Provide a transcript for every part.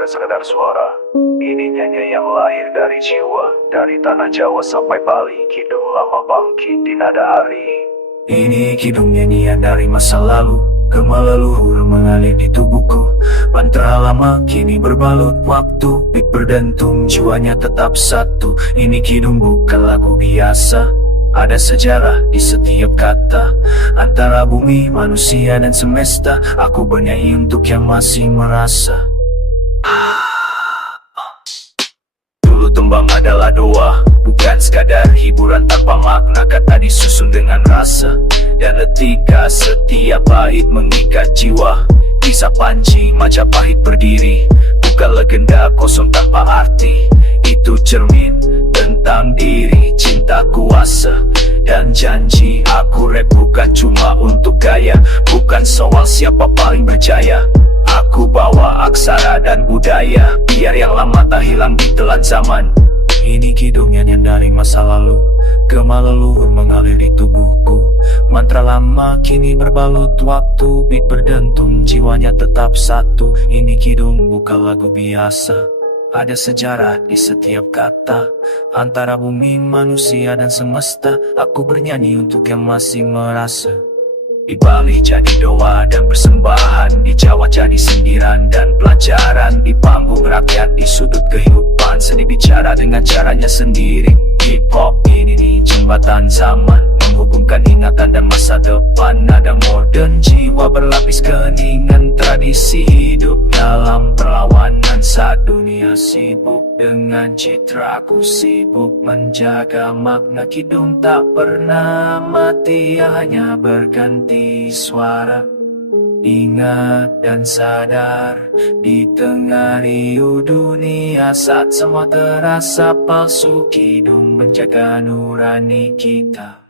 bukan sekedar suara. Ini nyanyian yang lahir dari jiwa, dari tanah Jawa sampai Bali. Kidung lama bangkit di nada hari. Ini kidung nyanyian dari masa lalu, gema leluhur mengalir di tubuhku. Mantra lama kini berbalut waktu, beat berdentum, jiwanya tetap satu. Ini kidung bukan lagu biasa, ada sejarah di setiap kata. Antara bumi, manusia dan semesta, aku bernyanyi untuk yang masih merasa. Dulu tembang adalah doa, bukan sekadar hiburan tanpa makna. Kata disusun dengan rasa dan etika, setiap bait mengikat jiwa. Kisah Panji Majapahit berdiri, bukan legenda kosong tanpa arti. Itu cermin tentang diri, cinta, kuasa, dan janji. Aku rap bukan cuma untuk gaya, bukan soal siapa paling berjaya. Aku bawa aksara dan budaya, biar yang lama tak hilang di telan zaman. Ini kidung nyanyian dari masa lalu, gema leluhur mengalir di tubuhku. Mantra lama kini berbalut waktu, beat berdentum, jiwanya tetap satu. Ini kidung bukan lagu biasa, ada sejarah di setiap kata. Antara bumi, manusia, dan semesta, aku bernyanyi untuk yang masih merasa. Di Bali jadi doa dan persembahan, di Jawa jadi sindiran dan pelajaran. Di panggung rakyat, di sudut kehidupan, seni bicara dengan caranya sendiri. Hip hop ini di jembatan zaman, menghubungkan ingatan dan masa depan. Nada modern, jiwa berlapis keningan, tradisi hidup dalam perlawanan. Saat dunia sibuk dengan citra, aku sibuk menjaga makna. Kidung tak pernah mati, hanya berganti suara. Ingat dan sadar, di tengah riuh dunia, saat semua terasa palsu, kidung menjaga nurani kita.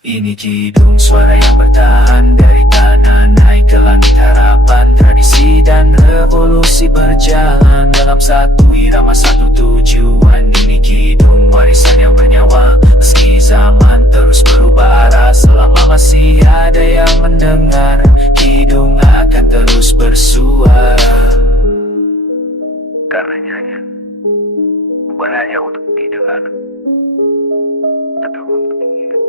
Ini kidung, suara yang bertahan dari tanah naik ke langit harapan. Tradisi dan revolusi berjalan dalam satu irama, satu tujuan. Ini kidung, warisan yang bernyawa, meski zaman terus berubah arah. Selama masih ada yang mendengar, kidung akan terus bersuara. Karena nyanyian bukan hanya untuk didengar, tapi untuk diingat.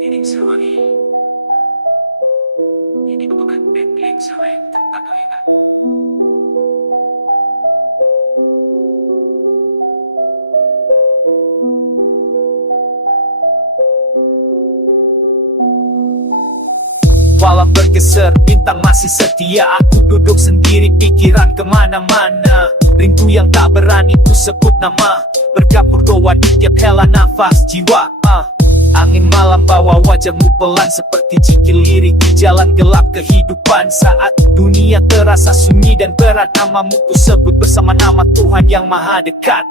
Ini sewangi, ini bukan benteng selain tentang kalian. Walau bergeser, bintang masih setia. Aku duduk sendiri, pikiran kemana-mana. Rindu yang tak berani ku sebut nama, bergabur doa di tiap hela nafas jiwa. Angin malam bawa wajahmu pelan, seperti ciki lirik di jalan gelap kehidupan. Saat dunia terasa sunyi dan berat, namamu ku sebut bersama nama Tuhan yang maha dekat.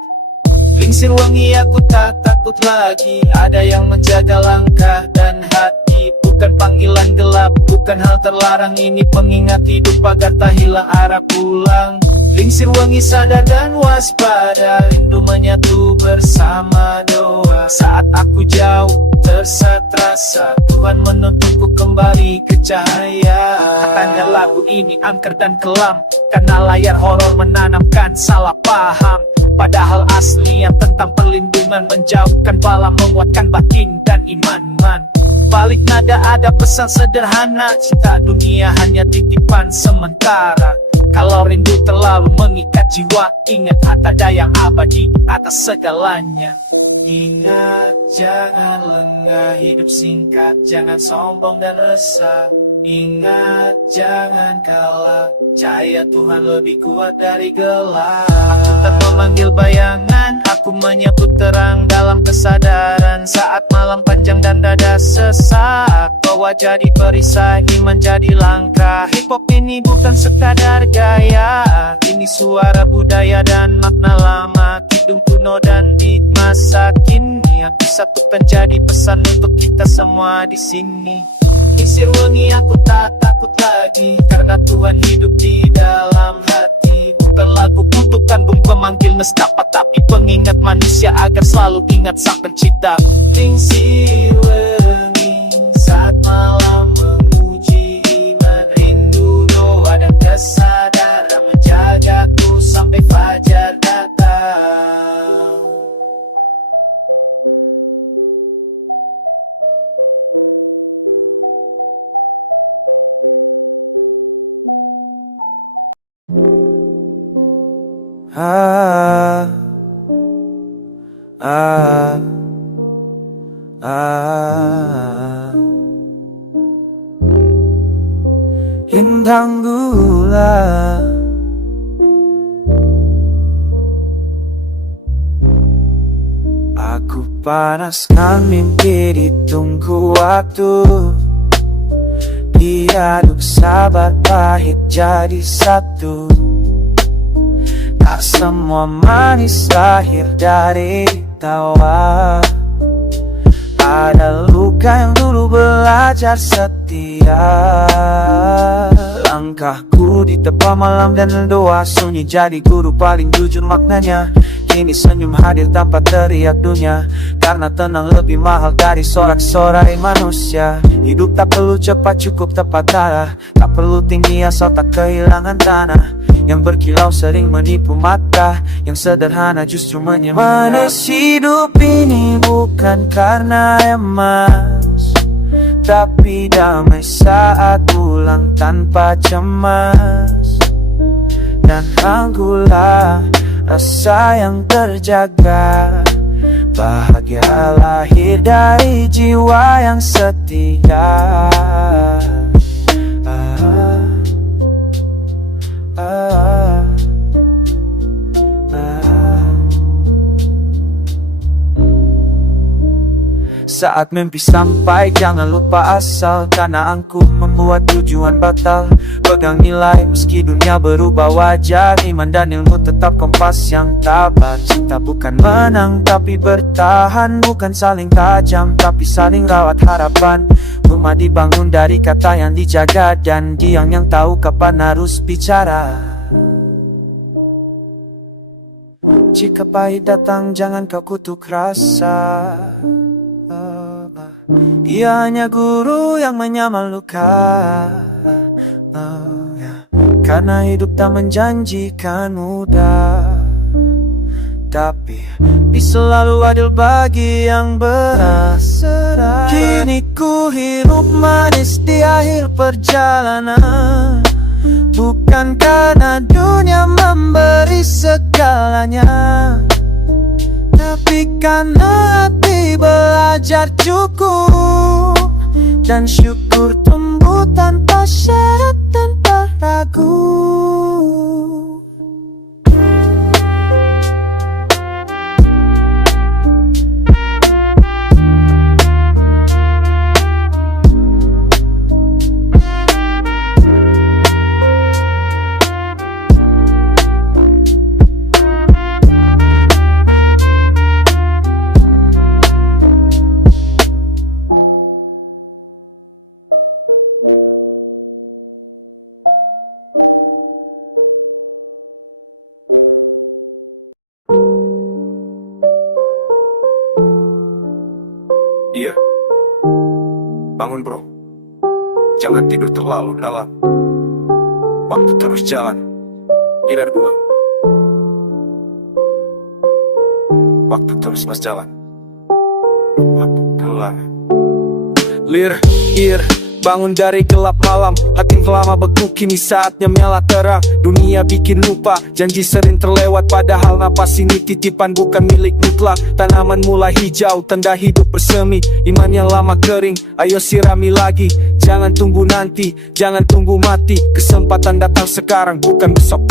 Lingsir wangi, aku tak takut lagi. Ada yang menjaga langkah dan hati. Bukan panggilan gelap, bukan hal terlarang. Ini pengingat hidup agar tak hilang arah pulang. Lingsir wangi, sadar dan waspada. Rindu menyatu bersama doa. Saat aku jauh, tersesat rasa, Tuhan menuntunku kembali ke cahaya. Katanya lagu ini angker dan kelam, karena layar horor menanamkan salah paham. Padahal aslinya tentang perlindungan, menjauhkan bala, menguatkan batin dan iman. Balik nada ada pesan sederhana, cinta dunia hanya titipan sementara. Kalau rindu terlalu mengikat jiwa, ingat tak ada yang abadi atas segalanya. Ingat, jangan lengah, hidup singkat, jangan sombong dan resah. Ingat, jangan kalah, cahaya Tuhan lebih kuat dari gelap. Aku tak memanggil bayangan, aku menyebut terang dalam kesadaran. Saat malam panjang dan dada sesak, bawa jadi perisai, iman jadi langkah. Hip hop ini bukan sekadar gaya, ini suara budaya dan makna lama. Kidung kuno dan beat masa kini. ini aku satukan jadi pesan untuk kita semua di sini. Isi wangi aku tak takut lagi, karena Tuhan hidup di dalam hati. Bukan lagu kutukan bung pemanggil nestapa, tapi pengingat manusia agar selalu ingat sang pencipta. Tingsi wangi saat malam menguji iman, rindu doa dan kesadaran menjagaku sampai fajar datang. Intang gula, aku panaskan mimpi di tungku waktu. Diaduk sabar pahit jadi satu. Tak semua manis lahir dari tawa. Ada luka yang dulu belajar setia. Langkahku di tepa malam dan doa sunyi jadi guru paling jujur maknanya. Kini senyum hadir tanpa teriak dunia, karena tenang lebih mahal dari sorak-sorai manusia. Hidup tak perlu cepat, cukup tepat arah. Tak perlu tinggi asal tak kehilangan tanah. Yang berkilau sering menipu mata, yang sederhana justru menyemangat. Manis hidup ini bukan karena emas, tapi damai saat pulang tanpa cemas. Dan rangkulah rasa yang terjaga, bahagia lahir dari jiwa yang setia. Saat mimpi sampai jangan lupa asal, karena angkuh membuat tujuan batal. Pegang nilai meski dunia berubah wajah, iman dan ilmu tetap kompas yang tabah. Cinta bukan menang tapi bertahan, bukan saling tajam tapi saling rawat harapan. Rumah dibangun dari kata yang dijaga, dan diam yang tahu kapan harus bicara. Jika pahit datang jangan kau kutuk rasa, ia hanya guru yang menyamar luka. Karena hidup tak menjanjikan mudah, tapi selalu adil bagi yang berserah. Kini ku hirup manis di akhir perjalanan, bukan karena dunia memberi segalanya, tapi karena hati belajar cukup, dan syukur tumbuh tanpa syarat, tanpa ragu. Iya, bangun bro, jangan tidur terlalu dalam. Waktu terus jalan, hilir gua. Waktu terus mas jalan, waktu gelap. Bangun dari gelap malam, hati lama beku kini saatnya menyala terang. Dunia bikin lupa, janji sering terlewat, padahal napas ini titipan bukan milik mutlak. Tanaman mulai hijau, tanda hidup bersemi. Iman yang lama kering, ayo sirami lagi. Jangan tunggu nanti, jangan tunggu mati. Kesempatan datang sekarang, bukan besok.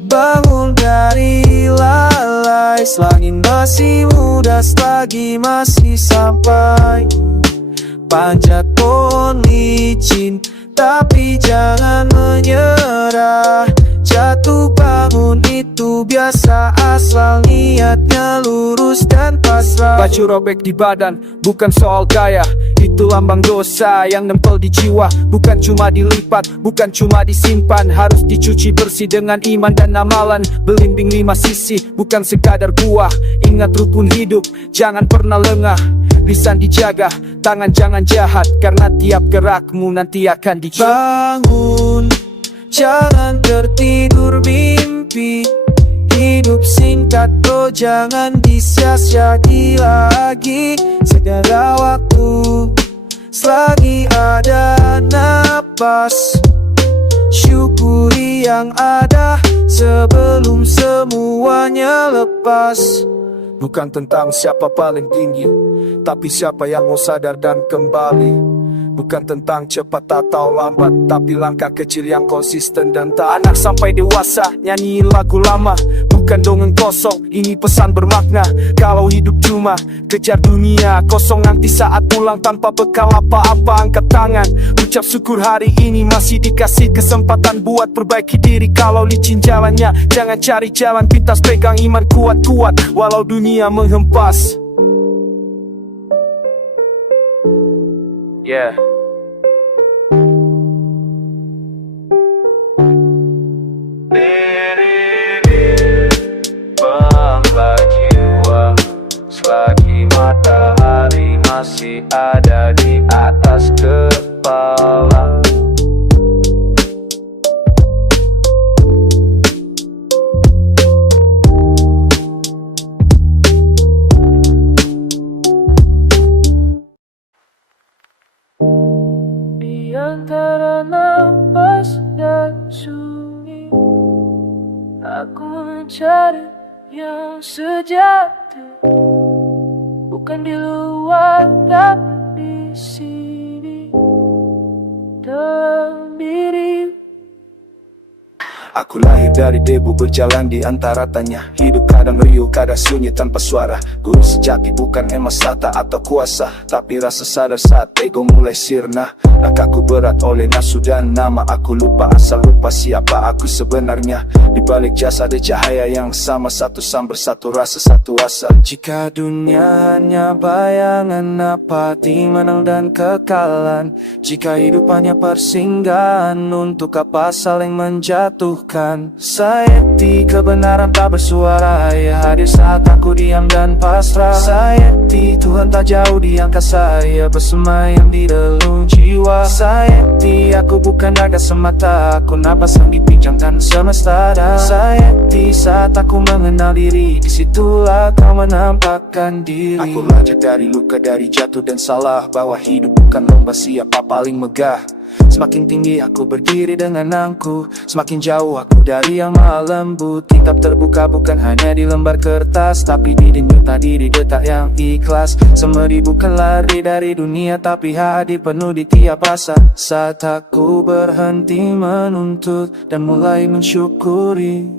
Bangun dari lalai, selangit masih muda, selagi masih sampai. Panjat pohon licin, tapi jangan menyerah. Jatuh bangun itu biasa, asal niatnya lurus dan Baju robek di badan, bukan soal gaya. Itu lambang dosa yang nempel di jiwa. Bukan cuma dilipat, bukan cuma disimpan. Harus dicuci bersih dengan iman dan amalan. Belimbing 5 sisi, bukan sekadar buah. Ingat rukun hidup, jangan pernah lengah. Lisan dijaga, tangan jangan jahat. Karena tiap gerakmu nanti akan dicatat. Bangun, jangan tertidur mimpi. Hidup singkat bro, jangan disia-siai lagi. Segala waktu, selagi ada napas, syukuri yang ada sebelum semuanya lepas. Bukan tentang siapa paling tinggi, tapi siapa yang mau sadar dan kembali. Bukan tentang cepat atau lambat, tapi langkah kecil yang konsisten dan tak. Anak sampai dewasa, nyanyi lagu lama. Bukan dongeng kosong, ini pesan bermakna. Kalau hidup cuma kejar dunia kosong, nanti saat pulang tanpa bekal apa-apa, angkat tangan, ucap syukur hari ini masih dikasih kesempatan buat perbaiki diri. Kalau licin jalannya, jangan cari jalan pintas, pegang iman kuat-kuat walau dunia menghempas. Yeah. Bangga jiwa selagi matahari masih ada di atas kepala. Di antara nafas dan sunyi, aku mencari yang sejati. Bukan di luar tapi di sini, dalam diri. Aku lahir dari debu, berjalan di antara tanya. Hidup kadang riuh, kadang sunyi tanpa suara. Guru sejati bukan emas, tata atau kuasa, tapi rasa sadar saat ego mulai sirna. Langkahku berat oleh nafsu dan nama. Aku lupa asal, lupa siapa aku sebenarnya. Di balik jasa ada cahaya yang sama, satu sambar, satu rasa, satu asa. Jika dunia hanya bayangan, apa arti menang dan kekalahan? Jika hidup hanya persinggahan, untuk apa saling menjatuhkan? Sayati kebenaran tak bersuara, ya hadir saat aku diam dan pasrah. Sayati Tuhan tak jauh di angkasa, ya bersemayam di relung jiwa. Sayati aku bukan naga semata, aku napas yang dipinjamkan semesta. Sayati saat aku mengenal diri, disitulah kau menampakkan diri. Aku belajar dari luka, dari jatuh dan salah, bahwa hidup bukan lomba siapa paling megah. Semakin tinggi aku berdiri dengan angku, semakin jauh aku dari yang maha lembut. Kitab terbuka bukan hanya di lembar kertas, tapi di denyut nadi, di detak yang ikhlas. Semedi bukan lari dari dunia, tapi hadir penuh di tiap rasa. Saat aku berhenti menuntut dan mulai mensyukuri,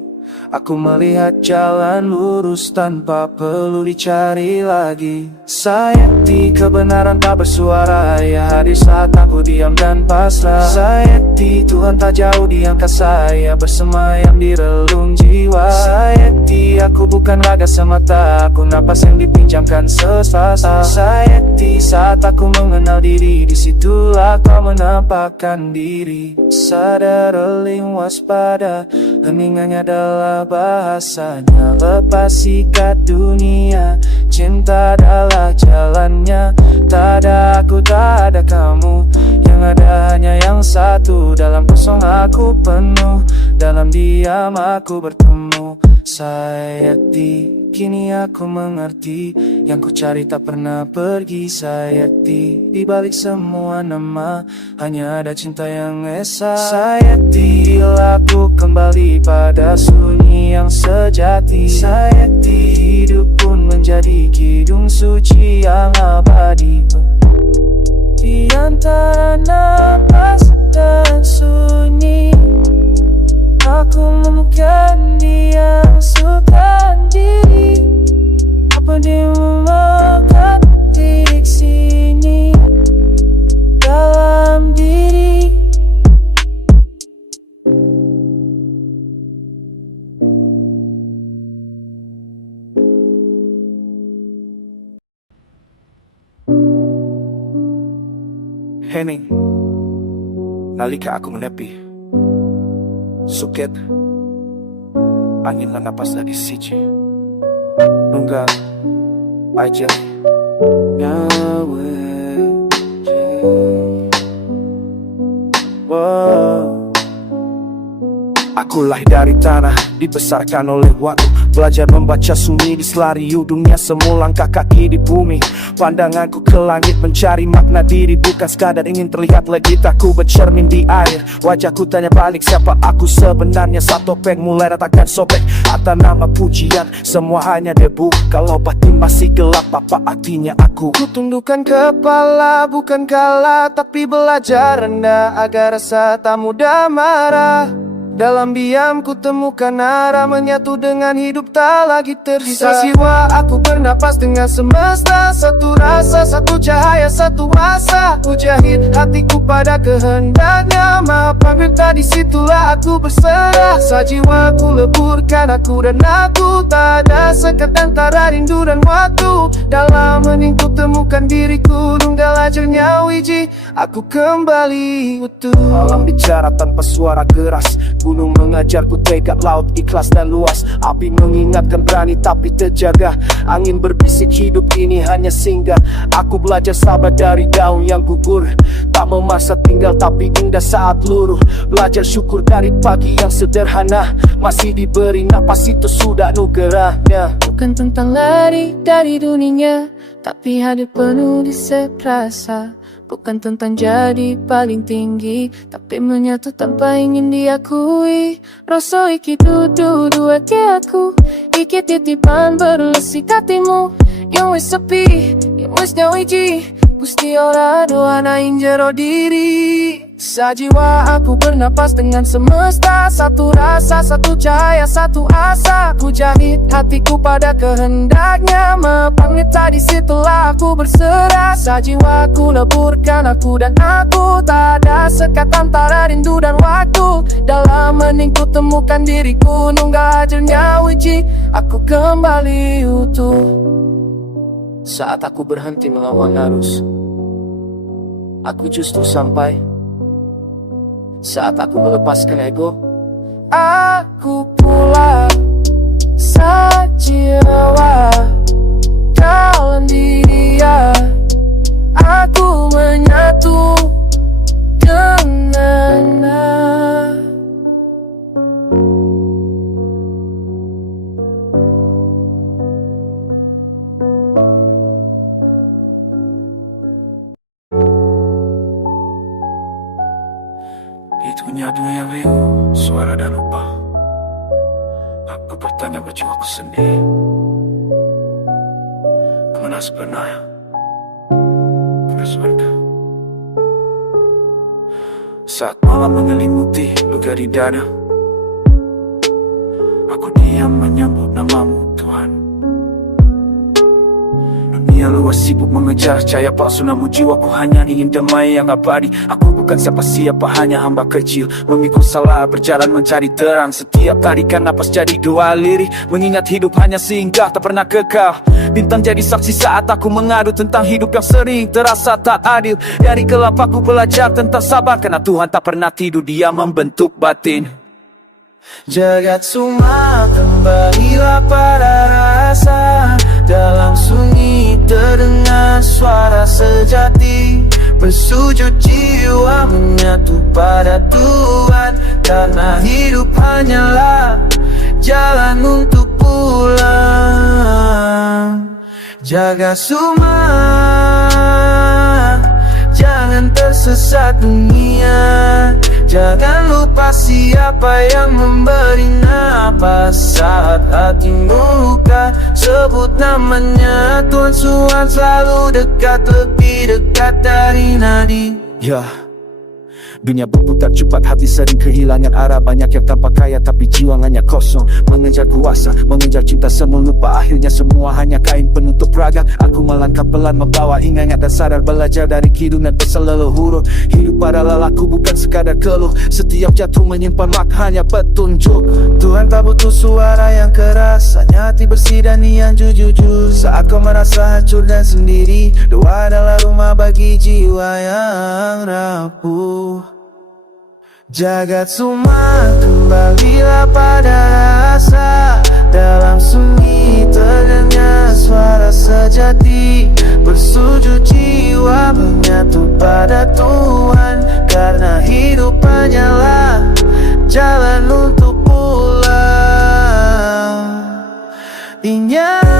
aku melihat jalan lurus tanpa perlu dicari lagi. Sayati kebenaran tak bersuara, ya hadir saat aku diam dan pasrah. Sayati Tuhan tak jauh di angkasa, ya bersemayam di relung jiwa. Sayati aku bukan raga semata, aku napas yang dipinjamkan sesasa. Sayati saat aku mengenal diri, disitulah kau menampakkan diri. Sadar, reling, waspada, heningannya adalah bahasanya. Lepas sikat dunia, cinta adalah jalannya. Tak ada aku, tak ada kamu, yang ada hanya yang satu. Dalam kosong aku penuh, dalam diam aku bertemu. Sayati, kini aku mengerti, yang ku cari tak pernah pergi. Sayati, di balik semua nama, hanya ada cinta yang esa. Sayati, bila aku kembali pada sunyi yang sejati. Sayati, hidup pun menjadi kidung suci yang abadi. Di antara napas dan sunyi, aku menemukan dia yang suka diri. Apa dia memakan di sini, dalam diri. Hening, nalika aku menepi, suket, angin na napas na isiji, nunggal, aja, nyawe, Aku lahir dari tanah, dibesarkan oleh waktu. Belajar membaca sunyi di selariu dunia, semua langkah kaki di bumi. Pandanganku ke langit mencari makna diri, bukan sekadar ingin terlihat legit. Aku bercermin di air, wajahku tanya balik siapa aku sebenarnya. Saat topeng mulai ratakan sobek, atas nama pujian semua hanya debu. Kalau batin masih gelap, apa artinya aku? Ku tundukkan kepala, bukan kalah, tapi belajar rendah agar rasa tak mudah marah. Dalam diam ku temukan arah, menyatu dengan hidup tak lagi tersisa. Jiwa aku bernapas dengan semesta, satu rasa, satu cahaya, satu asa. Ku jahit hatiku pada kehendaknya, Maha Pencipta, disitulah aku berserah. Jiwa ku leburkan aku dan aku, tak ada sekat antara rindu dan waktu. Dalam hening ku temukan diriku, tunggal ajalnya wiji, aku kembali utuh. Alam bicara tanpa suara keras, gunung mengajarku tegak, laut ikhlas dan luas. Api mengingatkan berani tapi terjaga, angin berbisik hidup ini hanya singgah. Aku belajar sabar dari daun yang gugur, tak memaksa tinggal tapi indah saat luruh. Belajar syukur dari pagi yang sederhana, masih diberi napas itu sudah nugerahnya. Bukan tentang lari dari dunia, tapi hadir penuh di setiap rasa. Bukan tentang jadi paling tinggi, tapi menyatu tanpa ingin diakui. Rasa iki dudu dua ke aku, iki titipan berlesi katimu. Yang wis sepi, yang wis nyawiji, Gusti ora doa naing jero diri. Sajiwa aku bernapas dengan semesta, satu rasa, satu cahaya, satu asa. Ku jahit hatiku pada kehendaknya, Maha Pencipta, disitulah aku berserah. Sajiwa ku leburkan aku dan aku, tak ada sekat antara rindu dan waktu. Dalam hening ku temukan diriku, nunggal ajalnya wiji, aku kembali utuh. Saat aku berhenti melawan arus, aku justru sampai. Saat aku melepaskan ego, aku pulang sajiwa dalam diri dia. Aku menyatu dengannya. Itunya dunia liu, suara dan lupa. Aku bertanya baju aku sendiri, kemana sebenarnya bersuara. Saat malam menyelimuti luka di dada, aku diam menyambut namamu Tuhan. Dunia luas sibuk mengejar cahaya palsu, namun jiwaku hanya ingin damai yang abadi. Aku bukan siapa-siapa, hanya hamba kecil, memikul salah berjalan mencari terang. Setiap tarikan napas jadi dua lirik, mengingat hidup hanya singgah tak pernah kekal. Bintang jadi saksi saat aku mengadu tentang hidup yang sering terasa tak adil. Dari gelap aku belajar tentang sabar, karena Tuhan tak pernah tidur, Dia membentuk batin. Jagat semua kembalilah pada rasa, dalam sunyi terdengar suara sejati. Bersujud jiwa menyatu pada Tuhan, karena hidup hanyalah jalan untuk pulang. Jaga semua, jangan tersesat dunia. Jangan lupa siapa yang memberi napas saat hatimu luka. Sebut namanya, Tuhan selalu dekat, lebih dekat dari nadi. Dunia berputar cepat, hati sering kehilangan arah. Banyak yang tampak kaya tapi jiwanya kosong, mengejar kuasa, mengejar cinta semu lupa. Akhirnya semua hanya kain penutup raga. Aku melangkah pelan membawa ingat dan sadar, belajar dari kidung dan pesan leluhur. Hidup pada lelaku bukan sekadar keluh, setiap jatuh menyimpan maknanya petunjuk. Tuhan tak butuh suara yang keras, hanya hati bersih dan niat jujur. Saat kau merasa hancur dan sendiri, doa adalah rumah bagi jiwa yang rapuh. Jagat semua kembalilah pada rasa. Dalam sunyi terdengar suara sejati. Bersujud jiwa menyatu pada Tuhan, karena hidup hanyalah jalan untuk pulang. Ingat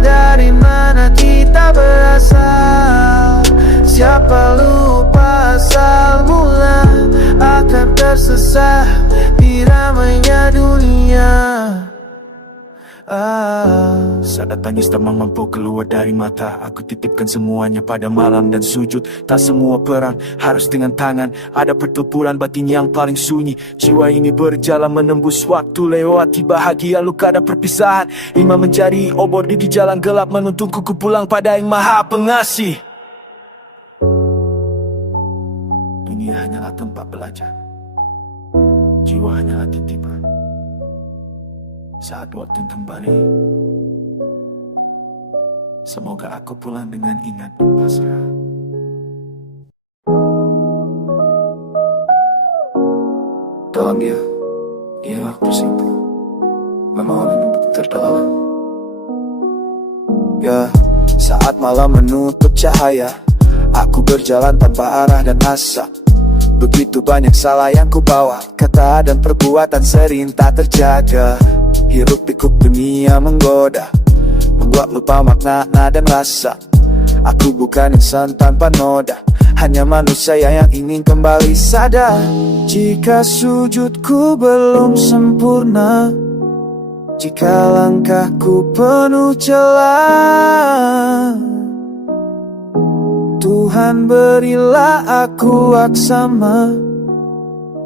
dari mana kita berasal. Siapa lupa asal mula akan tersesat di ramainya dunia. Saat tangis tak mampu keluar dari mata, aku titipkan semuanya pada malam dan sujud. Tak semua perang harus dengan tangan, ada pertempuran batin yang paling sunyi. Jiwa ini berjalan menembus waktu, lewati bahagia luka dan perpisahan. Imam mencari obor di jalan gelap, menuntunku ku pulang pada Yang Maha Pengasih. Dunia hanyalah tempat belajar, jiwa hanyalah titipan. Saat waktu kembali, semoga aku pulang dengan ingat dan pasrah. Dalam dia aku tersimpan, memohon terdalam. Ya, saat malam menutup cahaya, aku berjalan tanpa arah dan asa. Begitu banyak salah yang ku bawa, kata dan perbuatan sering tak terjaga. Hiruk pikuk dunia menggoda, membuat lupa makna dan rasa. Aku bukan insan tanpa noda, hanya manusia yang ingin kembali sadar. Jika sujudku belum sempurna, jika langkahku penuh celah, Tuhan berilah aku aksama,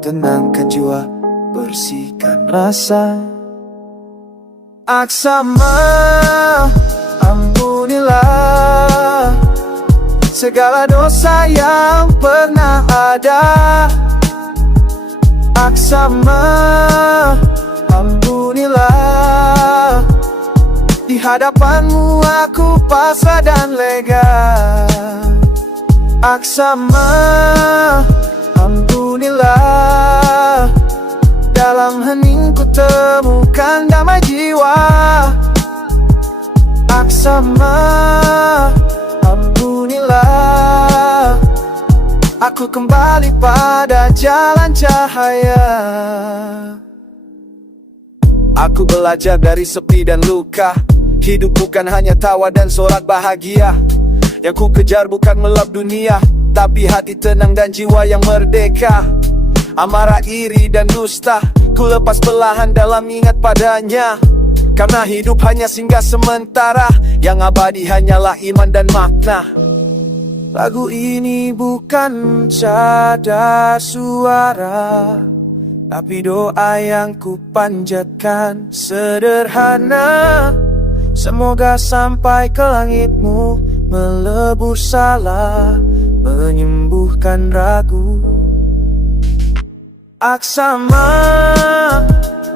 tenangkan jiwa, bersihkan rasa. Aksama, ampunilah segala dosa yang pernah ada. Aksama, ampunilah, di hadapanmu aku pasrah dan lega. Aksama, ampunilah, dalam heningku temukan damai jiwa. Aksama, ampunilah, aku kembali pada jalan cahaya. Aku belajar dari sepi dan luka. Hidup bukan hanya tawa dan sorak bahagia. Yang ku kejar bukan melap dunia, tapi hati tenang dan jiwa yang merdeka. Amarah, iri, dan dusta ku lepas perlahan dalam ingat padanya. Karena hidup hanya singgah sementara, yang abadi hanyalah iman dan makna. Lagu ini bukan syahda suara, tapi doa yang ku panjatkan sederhana. Semoga sampai ke langitmu, melebur salah, menyembuhkan ragu. Aksama,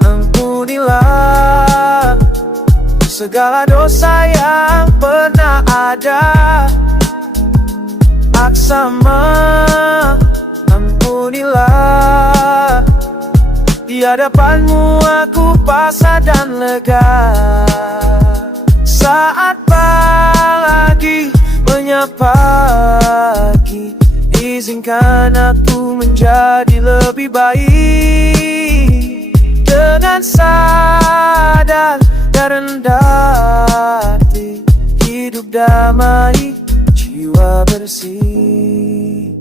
ampunilah segala dosa yang pernah ada. Aksama, ampunilah, di hadapanmu aku pasrah dan lega. Saat pagi menyapa pagi, izinkan aku menjadi lebih baik. Dengan sadar dan rendah hati, hidup damai, jiwa bersih.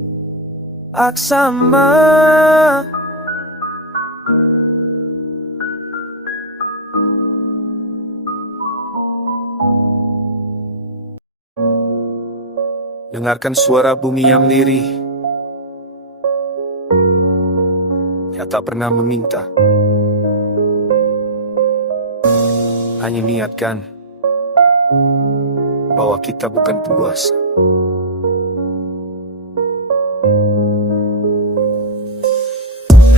Aksama, dengarkan suara bumi yang lirih, yang tak pernah meminta, hanya niatkan bahwa kita bukan puas.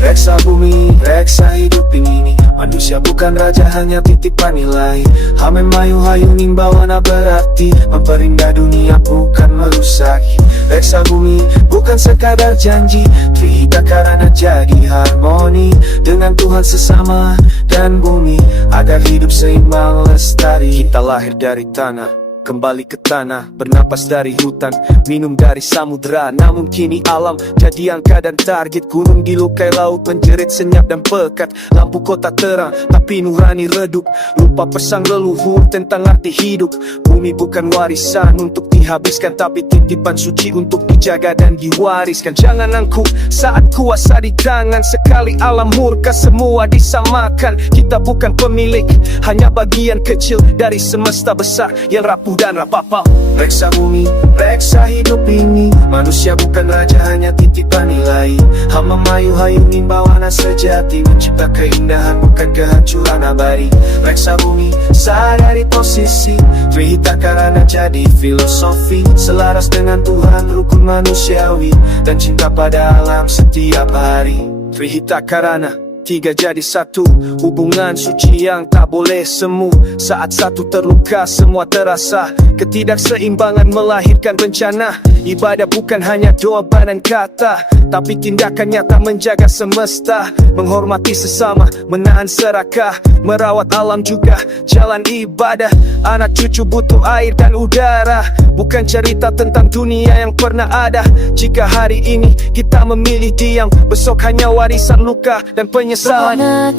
Reksa bumi, reksa hidup ini. Manusia bukan raja, hanya titipan nilai. Hame mayu hayuning bawana berarti memperindah dunia, bukan merusaki. Reksa bumi bukan sekadar janji, Trihita karana jadi harmoni dengan Tuhan sesama dan bumi, agar hidup seimbang lestari. Kita lahir dari tanah, kembali ke tanah, bernapas dari hutan, minum dari samudra. Namun kini alam jadi angka dan target. Gunung dilukai laut, menjerit senyap dan pekat. Lampu kota terang, tapi nurani redup. Lupa pesan leluhur tentang arti hidup. Bumi bukan warisan untuk dihabiskan, tapi titipan suci untuk dijaga dan diwariskan. Jangan angkuh saat kuasa di tangan, sekali alam murka semua disamakan. Kita bukan pemilik, hanya bagian kecil dari semesta besar yang rapuh dan rapapal. Reksa bumi, reksa hidup ini. Manusia bukan raja, hanya titipan nilai. Hama mayu hayuning bawana sejati, mencipta keindahan bukan kehancuran abadi. Reksa bumi, sadari posisi, Trihita karana jadi filosofi. Selaras dengan Tuhan, rukun manusiawi, dan cinta pada alam setiap hari. Trihita karana, tiga jadi satu, hubungan suci yang tak boleh semu. Saat satu terluka, semua terasa. Ketidakseimbangan melahirkan bencana. Ibadah bukan hanya doa dan kata, tapi tindakan nyata menjaga semesta. Menghormati sesama, menahan serakah, merawat alam juga jalan ibadah. Anak cucu butuh air dan udara, bukan cerita tentang dunia yang pernah ada. Jika hari ini kita memilih diam, besok hanya warisan luka dan penyesalan. Ingat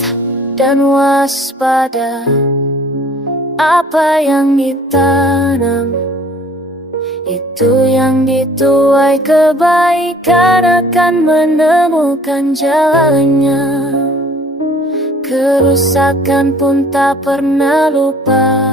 dan waspada, apa yang ditanam, itu yang dituai. Kebaikan akan menemukan jalannya, kerusakan pun tak pernah lupa.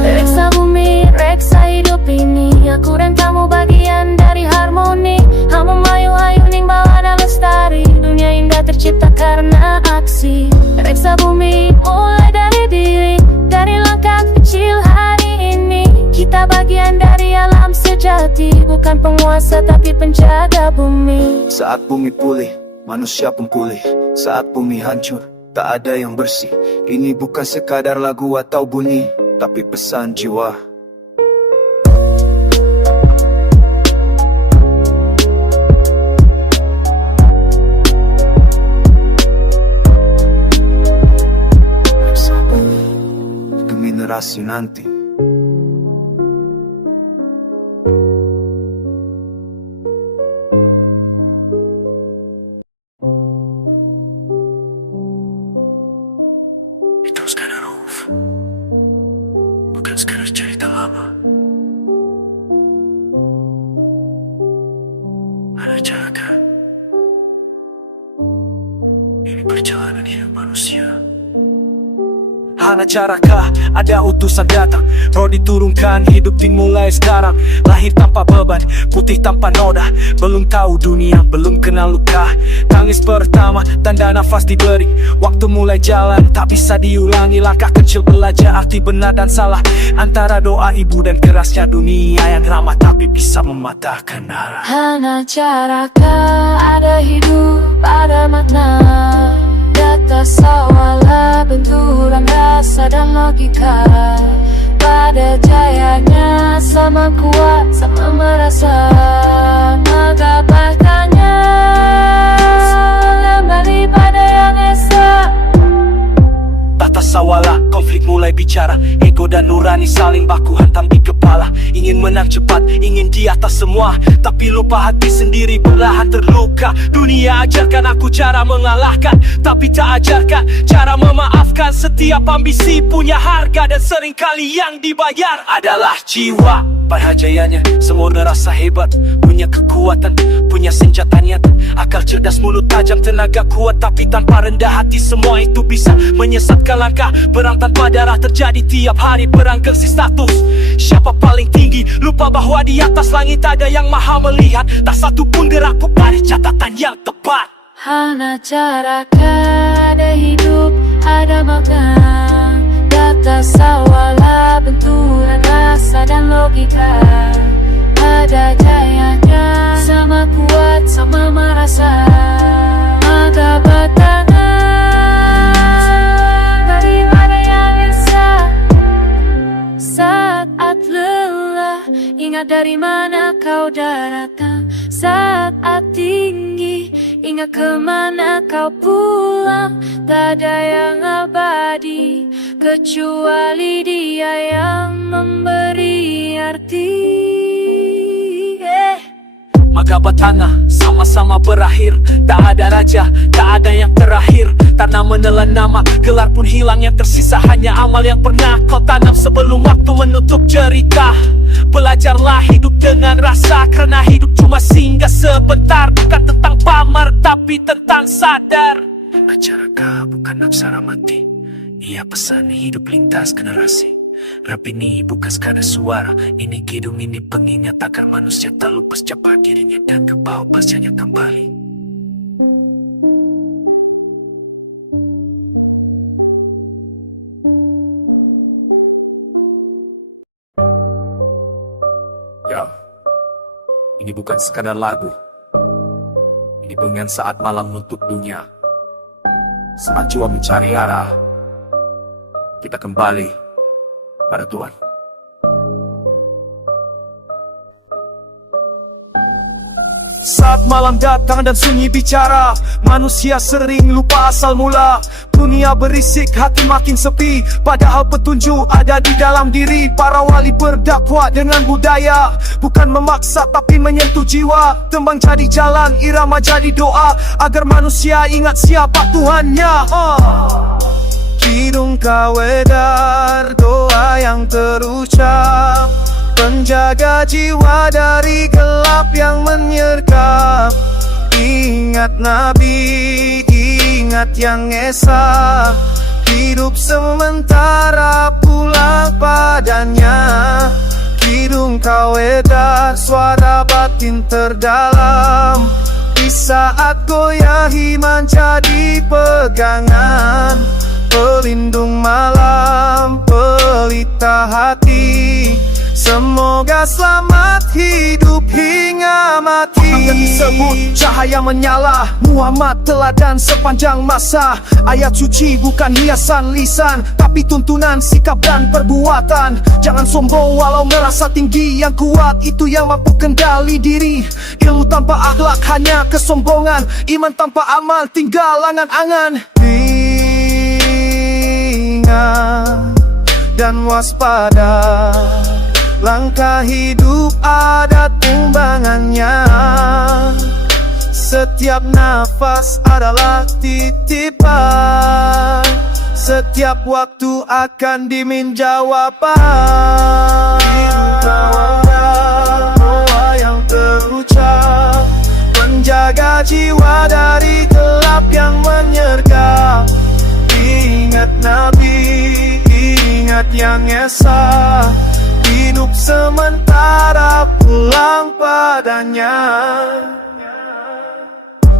Reksa bumi, reksa hidup ini. Aku dan kamu bagian dari harmoni. Hama mayu hayuning bawana lestari, dunia indah tercipta karena aksi. Reksa bumi mulai dari diri, dari langkah kecil hari ini. Kita bagian dari alam sejati, bukan penguasa tapi penjaga bumi. Saat bumi pulih, manusia pun pulih. Saat bumi hancur, tak ada yang bersih. Ini bukan sekadar lagu atau bunyi, tapi pesan jiwa. Demi generasi nanti. Itu sekadar roof, bukan sekadar cerita lama. Ada cara kan? Ini perjalanan hidup manusia. Hana carakah ada utusan datang, roh diturunkan, hidup dimulai sekarang. Lahir tanpa beban, putih tanpa noda, belum tahu dunia, belum kenal luka. Tangis pertama, tanda nafas diberi, waktu mulai jalan, tak bisa diulangi. Langkah kecil belajar arti benar dan salah, antara doa ibu dan kerasnya dunia yang ramah tapi bisa mematahkan arah. Hana carakah ada hidup, ada makna. Data sawala, benturan rasa dan logika. Pada jayanya sama kuat, sama merasa menggabahkannya. Kembali pada yang esa. Tata sawala, konflik mulai bicara. Ego dan nurani saling baku hantam di kepala. Ingin menang cepat, ingin di atas semua, tapi lupa hati sendiri belahan terluka. Dunia ajarkan aku cara mengalahkan, tapi tak ajarkan cara memaafkan. Setiap ambisi punya harga, dan seringkali yang dibayar adalah jiwa. Pada jayanya, sempurna rasa hebat, punya kekuatan, punya senjata niat, akal cerdas, mulut tajam, tenaga kuat, tapi tanpa rendah hati. Semua itu bisa menyesatkan langkah. Perang tanpa darah terjadi tiap hari, perang gengsi status. Siapa paling tinggi, lupa bahwa di atas langit ada yang maha melihat. Tak satu pun gerakku pada catatan yang tepat. Hana carakah ada hidup, ada makna. Data sawala, benturan rasa dan logika. Ada jayanya, sama kuat, sama merasa dari mana kau datang saat tinggi. Ingat kemana kau pulang, tak ada yang abadi kecuali Dia yang memberi arti. Maka batanga sama-sama berakhir. Tak ada raja, tak ada yang terakhir. Tanah menelan nama, gelar pun hilang. Yang tersisa hanya amal yang pernah kau tanam sebelum waktu menutup cerita. Belajarlah hidup dengan rasa, karena hidup cuma singgah sebentar. Bukan tentang pamar, tapi tentang sadar. Acara kau bukan aksara mati, ia pesan hidup lintas generasi. Rap ini bukan sekadar suara, ini kidung, ini pengingat agar manusia tak lupa siapa dirinya dan ke bawah pasnya kembali. Ya, ini bukan sekadar lagu. Ini pengen saat malam menutup dunia. Saat jiwa mencari arah, kita kembali pada Tuhan. Saat malam datang dan sunyi bicara, manusia sering lupa asal mula. Dunia berisik, hati makin sepi, padahal petunjuk ada di dalam diri. Para wali berdakwah dengan budaya, bukan memaksa tapi menyentuh jiwa. Tembang jadi jalan, irama jadi doa, agar manusia ingat siapa Tuhannya. Kidung kawedar, doa yang terucap, penjaga jiwa dari gelap yang menyergap. Ingat Nabi, ingat yang esa, hidup sementara pulang padanya. Kidung kawedar, suara batin terdalam, di saat goyah iman jadi pegangan. Pelindung malam, pelita hati, semoga selamat hidup hingga mati. Yang disebut cahaya menyala, Muhammad teladan sepanjang masa. Ayat suci bukan hiasan lisan, tapi tuntunan sikap dan perbuatan. Jangan sombong walau merasa tinggi, yang kuat itu yang mampu kendali diri. Ilmu tanpa akhlak hanya kesombongan, iman tanpa amal tinggal angan-angan. Dan waspada, langkah hidup ada timbangannya. Setiap nafas adalah titipan, setiap waktu akan dimin jawaban. Doa yang terucap, penjaga jiwa dari gelap yang menyergap. Ingat Nabi, ingat yang esa, hidup sementara pulang padanya.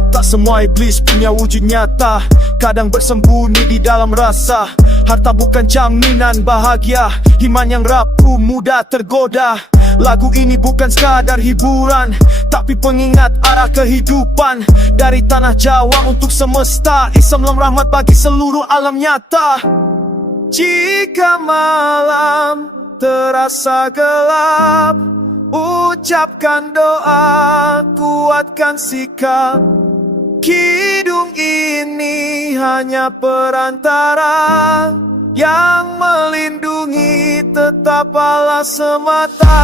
Tak semua iblis punya wujud nyata, kadang bersembunyi di dalam rasa. Harta bukan jaminan bahagia, iman yang rapuh mudah tergoda. Lagu ini bukan sekadar hiburan, tapi pengingat arah kehidupan. Dari tanah Jawa untuk semesta, Islam rahmat bagi seluruh alam nyata. Jika malam terasa gelap, ucapkan doa, kuatkan sikap. Kidung ini hanya perantara, yang melindungi tetap Allah semata.